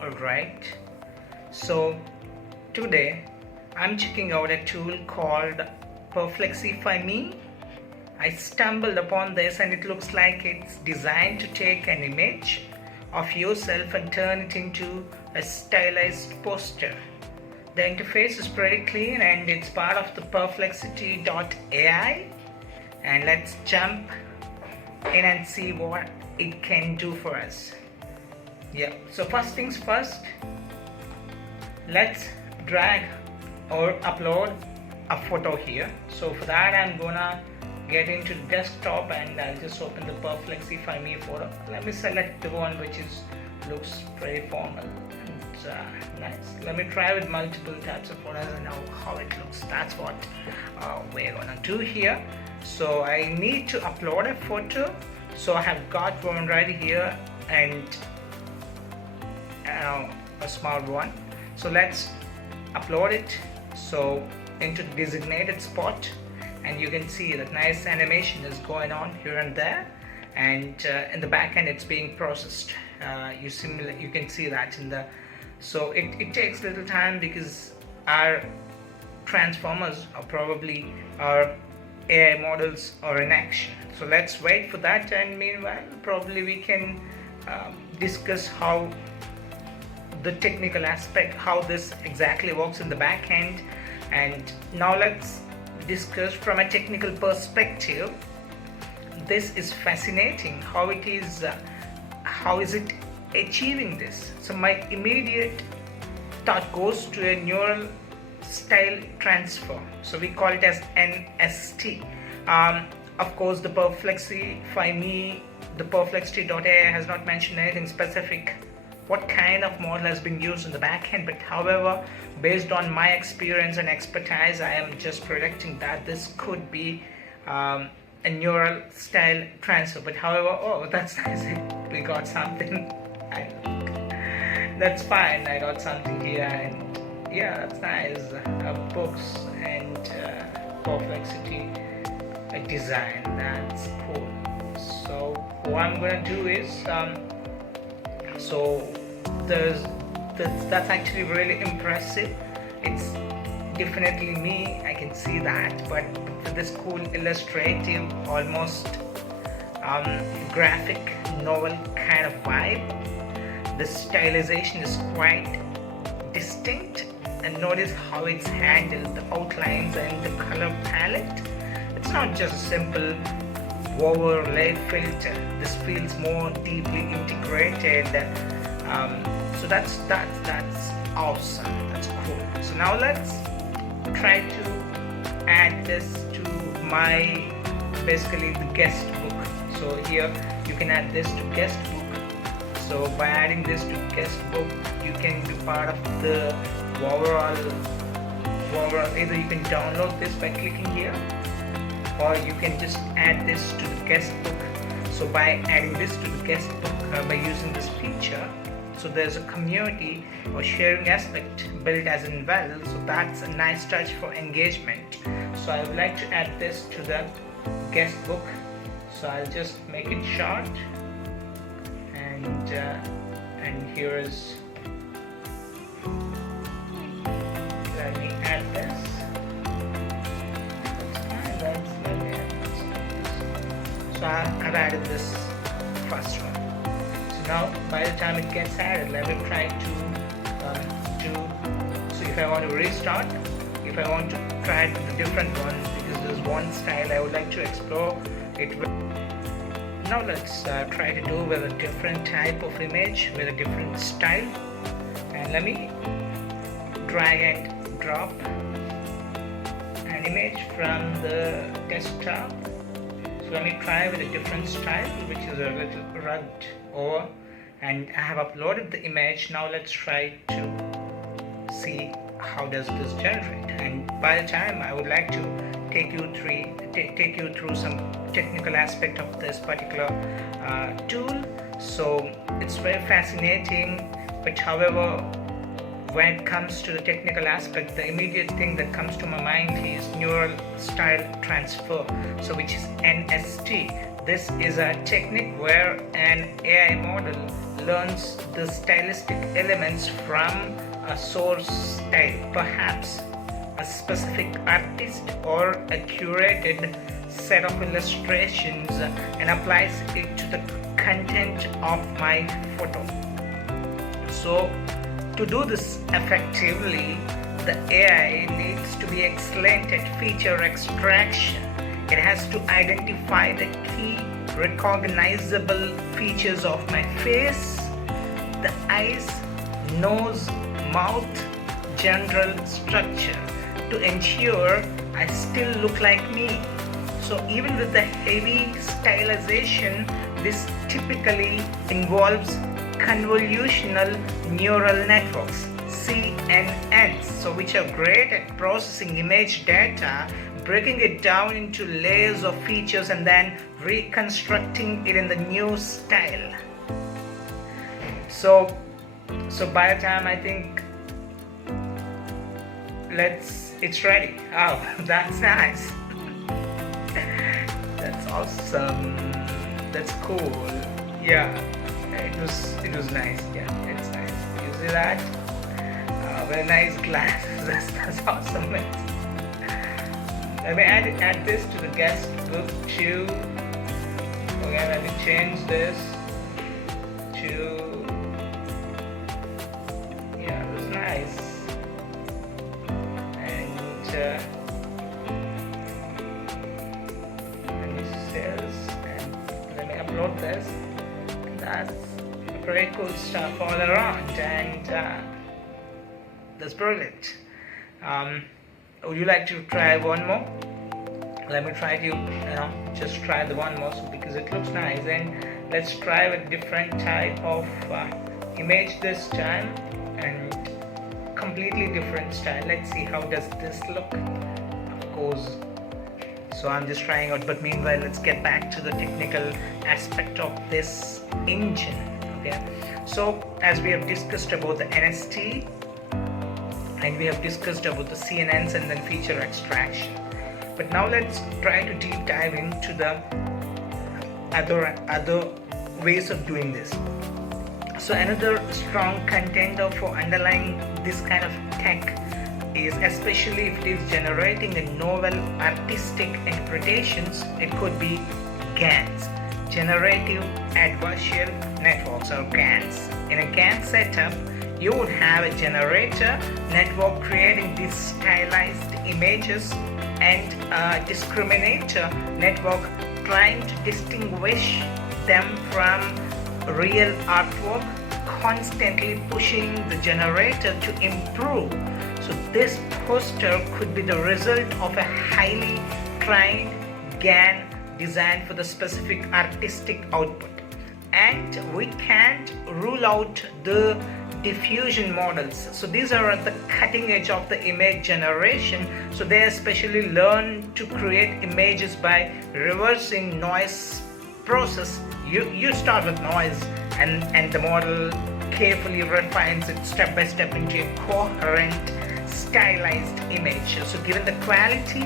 Alright, so today I'm checking out a tool called Perflexify Me. I stumbled upon this and it looks like it's designed to take an image of yourself and turn it into a stylized poster. The interface is pretty clean and it's part of the Perflexity.ai, and let's jump in and see what it can do for us. Yeah, so first things first, let's drag or upload a photo here. So for that I'm gonna get into the desktop and I'll just open the Perflexify Me photo. Let me select the one which looks pretty formal and nice. Let me try with multiple types of photos and know how it looks. That's what we're gonna do here. So I need to upload a photo. So I have got one right here and a small one. So let's upload it into the designated spot, and you can see that nice animation is going on here and there, and in the back end it's being processed. You can see that so it takes little time because our transformers are probably our AI models are in action. So let's wait for that, and meanwhile probably we can discuss how the technical aspect, how this exactly works in the back end. And now let's discuss from a technical perspective. This is fascinating how is it achieving this. So my immediate thought goes to a neural style transfer, so we call it as NST. Of course the Perflexify Me, the Perflexity.ai has not mentioned anything specific what kind of model has been used in the back end, but however, based on my experience and expertise, I am just predicting that this could be a neural style transfer. But however, oh, that's nice, we got something. That's fine, I got something here, and yeah, that's nice. Books and Perflexity design, that's cool. So what I'm gonna do is that's actually really impressive. It's definitely me, I can see that, but with this cool illustrative, almost graphic novel kind of vibe, the stylization is quite distinct, and notice how it's handled, the outlines and the color palette. It's not just a simple overlay filter. This feels more deeply integrated. So that's awesome. That's cool. So now let's try to add this to my basically the guest book. So here you can add this to guest book. So by adding this to guest book, you can be part of the overall. Either you can download this by clicking here, or you can just add this to the guest book. So by adding this to the guest book, by using this feature, so there's a community or sharing aspect built as in well. So that's a nice touch for engagement. So I would like to add this to the guest book. So I'll just make it short, and here is. Let me add this. So I've added this first one. So now by the time it gets added, let me try to so if I want to restart, if I want to try it with a different one, because there's one style I would like to explore it with. Now let's try to do with a different type of image with a different style, and let me drag and drop an image from the desktop. So let me try with a different style, which is a little rugged over, and I have uploaded the image. Now let's try to see how does this generate. And by the time, I would like to take you through some technical aspect of this particular tool. So it's very fascinating, but however, when it comes to the technical aspect, the immediate thing that comes to my mind is neural style transfer, so which is NST. This is a technique where an AI model learns the stylistic elements from a source style, perhaps a specific artist or a curated set of illustrations, and applies it to the content of my photo. So to do this effectively, the AI needs to be excellent at feature extraction. It has to identify the key recognizable features of my face, the eyes, nose, mouth, general structure, to ensure I still look like me. So even with the heavy stylization, this typically involves convolutional neural networks, CNNs, so which are great at processing image data, breaking it down into layers of features and then reconstructing it in the new style. So by the time I think it's ready. Oh, that's nice. That's awesome. That's cool. Yeah, it was nice. Yeah, it's nice. You see that? Very nice glass. That's awesome. Let me add this to the guest book too. Okay, let me change this to, yeah, it was nice. And let me see this, and let me upload this. That's pretty cool stuff all around, and that's brilliant. Would you like to try one more? Let me try to just try the one more, because it looks nice. And let's try with different type of image this time, and completely different style. Let's see how does this look. Of course, so I'm just trying out, but meanwhile let's get back to the technical aspect of this engine. Okay, so as we have discussed about the NST, and we have discussed about the CNNs and then feature extraction, but now let's try to deep dive into the other ways of doing this. So another strong contender for underlying this kind of tech is, especially if it is generating a novel artistic interpretations, it could be GANs, Generative Adversarial Networks, or GANs. In a GAN setup, you would have a generator network creating these stylized images and a discriminator network trying to distinguish them from real artwork, constantly pushing the generator to improve. So this poster could be the result of a highly trained GAN designed for the specific artistic output. And we can't rule out the diffusion models. So these are at the cutting edge of the image generation. So they especially learn to create images by reversing noise process. You start with noise, and the model carefully refines it step by step into a coherent stylized image. So given the quality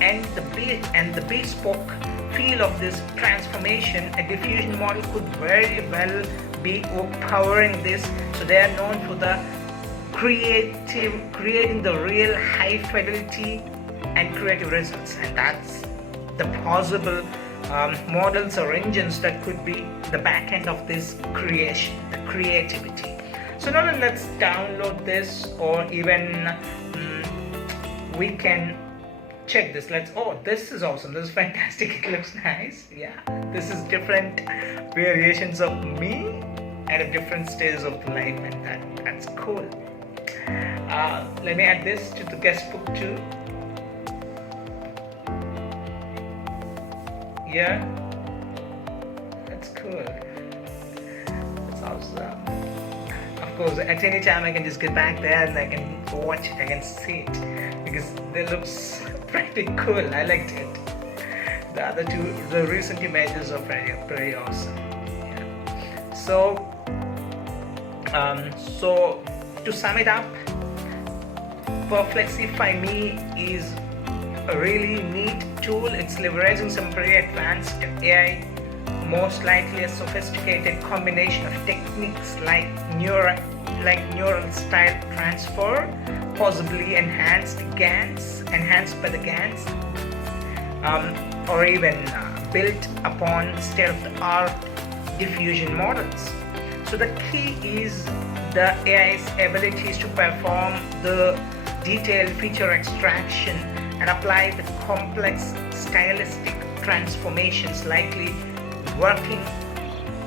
and the bespoke feel of this transformation, a diffusion model could very well be powering this. So they are known for the creating the real high fidelity and creative results, and that's the possible models or engines that could be the back end of this creation, the creativity. So now let's download this, or even we can check this. This is awesome. This is fantastic. It looks nice. Yeah, this is different variations of me at a different stage of life, and that's cool. Let me add this to the guest book too. Yeah, that's cool. That's awesome. Of course, at any time I can just get back there and I can watch it, I can see it, because it looks pretty cool. I liked it. The other two, the recent images are pretty awesome. Yeah. So to sum it up, Perflexify Me is a really neat tool. It's leveraging some pretty advanced AI most likely a sophisticated combination of techniques like neural style transfer, possibly enhanced by the GANs, or even built upon state-of-the-art diffusion models. So the key is the AI's abilities to perform the detailed feature extraction and apply the complex stylistic transformations, likely working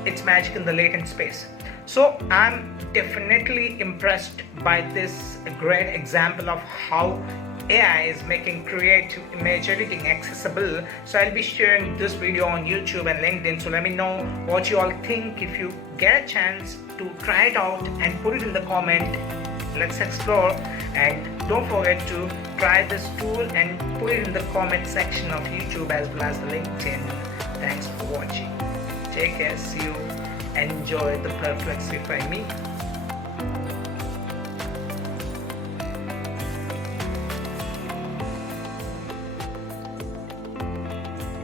its magic in the latent space. So I'm definitely impressed by this great example of how AI is making creative image editing accessible. So I'll be sharing this video on YouTube and LinkedIn. So let me know what you all think. If you get a chance to try it out and put it in the comment, let's explore. And don't forget to try this tool and put it in the comment section of YouTube as well as the LinkedIn. Thanks for watching. Take care. See you. Enjoy the Perflexify Me.